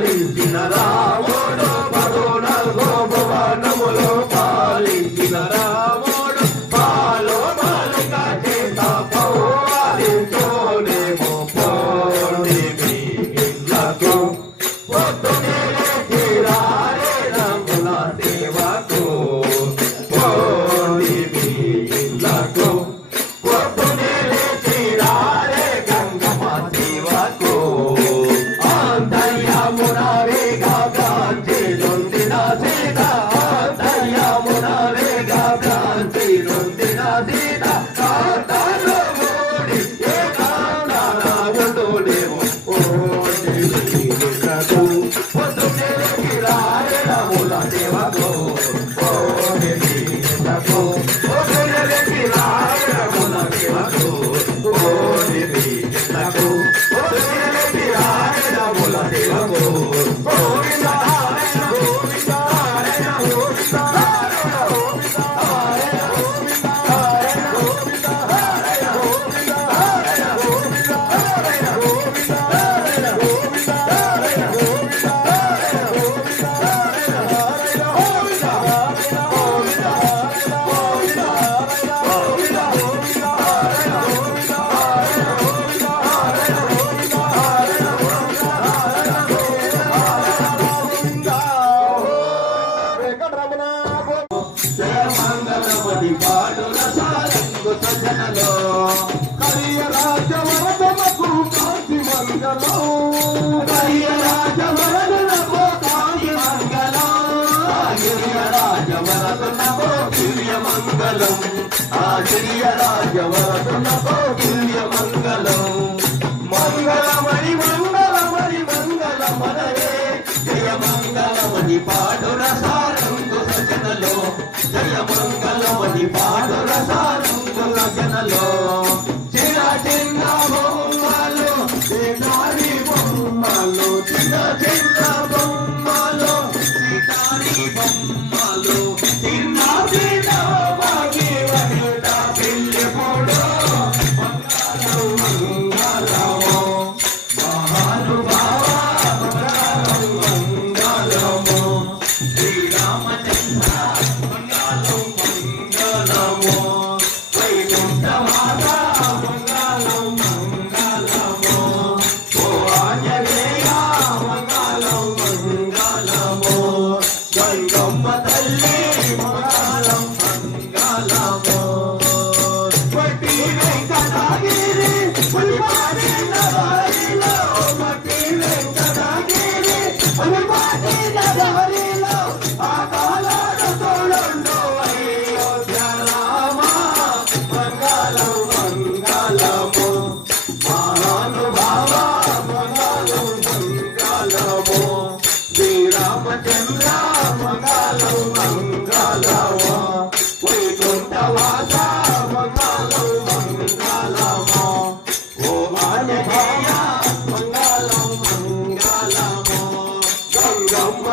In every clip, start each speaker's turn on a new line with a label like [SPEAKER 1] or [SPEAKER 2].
[SPEAKER 1] పాలించిన Bravo. రాజవరదలకు కాంతి మంగళం. హరియ రాజవరదలకు కాంతి మంగళం హరియ రాజవరదలకు దివ్య మంగళం హరియ రాజవరదలకు దివ్య మంగళం మంగళమణి మంగళమణి మంగళమణే జయ మంగళమణి పాడు రసారంగు సజనలో జయ మంగళమణి పాడు జిల్లాలో చిన్న జిల్లా batalha.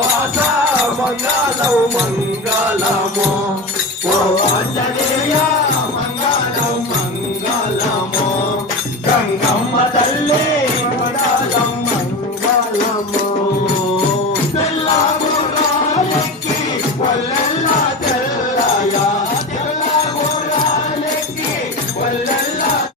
[SPEAKER 1] వాస మంగళం మంగళము. ఓ